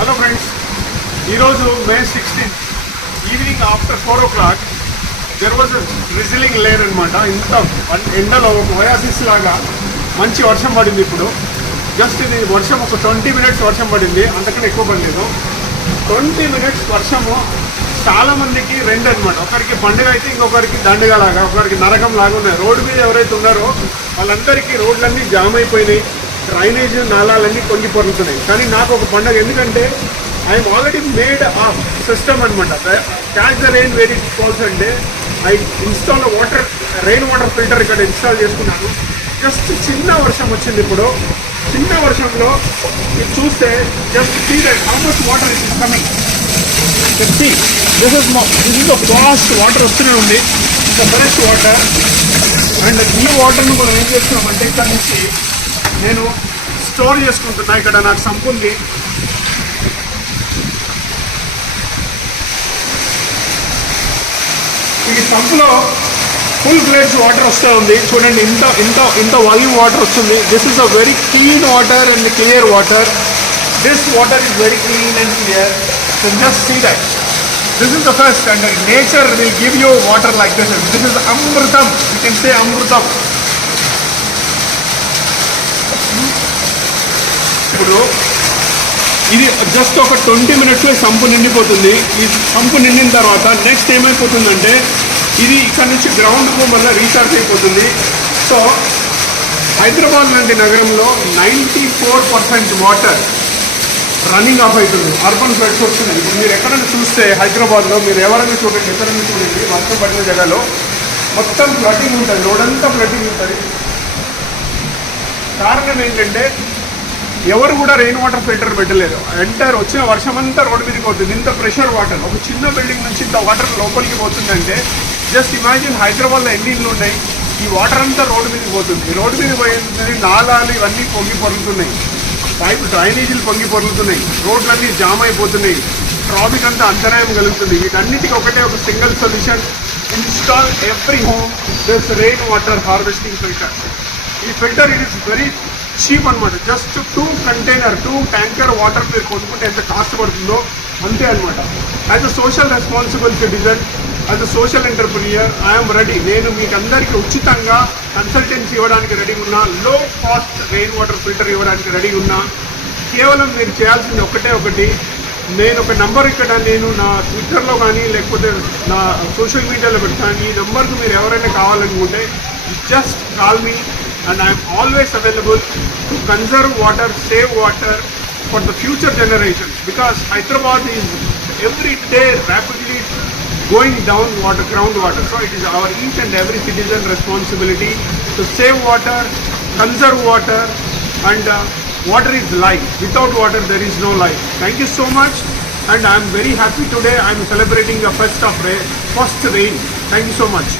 Hello friends, ఈరోజు మే 16 evening after 4 o'clock there was drizzling lane అనమాట. ఇంత ఎండలో ఒక ఒయాసిస్ లాగా మంచి వర్షం పడింది. ఇప్పుడు జస్ట్ ఇది వర్షం ఒక 20 minutes వర్షం పడింది, అంతకన్నా ఎక్కువ పడలేదు. 20 minutes వర్షము చాలా మందికి రెండు అనమాట. ఒకరికి పండుగ అయితే ఇంకొకరికి దండగ లాగా, ఒకరికి నరకం లాగా ఉన్నాయి. రోడ్డు మీద ఎవరైతే ఉన్నారో వాళ్ళందరికీ రోడ్లన్నీ జామ్ అయిపోయినాయి, డ్రైనేజ్ నాళాలన్నీ కొంగి పొరుగుతున్నాయి. కానీ నాకు ఒక పండుగ, ఎందుకంటే I'm already made a system అనమాట. Catch the rain very falls అంటే I install rain water filter ఇక్కడ ఇన్స్టాల్ చేసుకున్నాను. జస్ట్ చిన్న వర్షం వచ్చింది. ఇప్పుడు చిన్న వర్షంలో మీరు చూస్తే just see that how much water is coming. This is fast water వస్తూనే ఉంది, ఇంకా ఫ్రెష్ వాటర్. అండ్ ఈ వాటర్ను మనం ఏం చేస్తున్నామంటే ఇక్కడ నుంచి నేను స్టోర్ చేసుకుంటున్నా. ఇక్కడ నాకు సంప్ ఉంది. ఈ సంప్లో ఫుల్ ఫ్లెడ్జ్ వాటర్ వస్తూ ఉంది. చూడండి, ఇంత ఇంత ఇంత వాల్యూమ్ వాటర్ వస్తుంది. This is a very clean water and clear water. This water is very clean and clear. So just see that. This is the first, and nature will give you water like this. This is Amrutam. You can say Amrutam. ఇప్పుడు ఇది just ఒక 20 minutesలో sump నిండిపోతుంది. ఈ sump నిండిన తర్వాత next ఏమైపోతుందంటే ఇది ఇక్కడ నుంచి గ్రౌండ్కు మళ్ళీ రీఛార్జ్ అయిపోతుంది. సో హైదరాబాద్ లాంటి నగరంలో 94% వాటర్ రన్నింగ్ ఆఫ్ అవుతుంది. అర్బన్ ఫ్లడ్స్ వస్తున్నాయి. ఇప్పుడు మీరు ఎక్కడైనా చూస్తే హైదరాబాద్లో మీరు ఎవరైనా చూడండి, ఎక్కడైనా చూడండి, వర్షం పడిన జగలో మొత్తం ఫ్లడ్డింగ్ ఉంటుంది, రోడ్ అంతా ఫ్లడ్డింగ్ ఉంటుంది. కారణం ఏంటంటే ఎవరు కూడా రెయిన్ వాటర్ ఫిల్టర్ పెట్టలేదు. ఎంటర్ వచ్చిన వర్షం అంతా రోడ్డు మీదకి పోతుంది. ఇంత ప్రెషర్ వాటర్ ఒక చిన్న బిల్డింగ్ నుంచి ఇంత వాటర్ లోపలికి పోతుందంటే జస్ట్ ఇమాజిన్ హైదరాబాద్లో ఎన్ని ఇళ్ళు ఉన్నాయి. ఈ వాటర్ అంతా రోడ్డు మీదకి పోతుంది. రోడ్డు మీద పోయింది, నాలాలు ఇవన్నీ పొంగి పొరుగుతున్నాయి, పైపు డ్రైనేజీలు పొంగి పొరుగుతున్నాయి, రోడ్లన్నీ జామ్ అయిపోతున్నాయి, ట్రాఫిక్ అంతా అంతరాయం కలుగుతుంది. వీటన్నిటికీ ఒకటే ఒక single solution: install every home this rain water harvesting filter. ఈ filter it is very cheap అనమాట. జస్ట్ 2 ట్యాంకర్ వాటర్ మీరు కొనుక్కుంటే ఎంత కాస్ట్ పడుతుందో అంతే అనమాట. As a social responsible citizen, as a social entrepreneur, I'm ready. నేను మీకు అందరికీ ఉచితంగా కన్సల్టెన్సీ ఇవ్వడానికి రెడీగా ఉన్నా, లో కాస్ట్ రెయిన్ వాటర్ ఫిల్టర్ ఇవ్వడానికి రెడీగా ఉన్నా. కేవలం మీరు చేయాల్సింది ఒకటి. నేను ఒక నంబర్ ఇక్కడ నేను నా ట్విట్టర్లో కానీ లేకపోతే నా సోషల్ మీడియాలో పెడతాను. ఈ నెంబర్కి మీరు ఎవరైనా కావాలనుకుంటే just call me and I am always available to conserve water, save water for the future generations, because Hyderabad is every day rapidly going down groundwater. So it is our each and every citizen responsibility to save water, conserve water, and water is life. Without water there is no life. Thank you so much, and I am very happy today. I am celebrating the first rain. Thank you so much.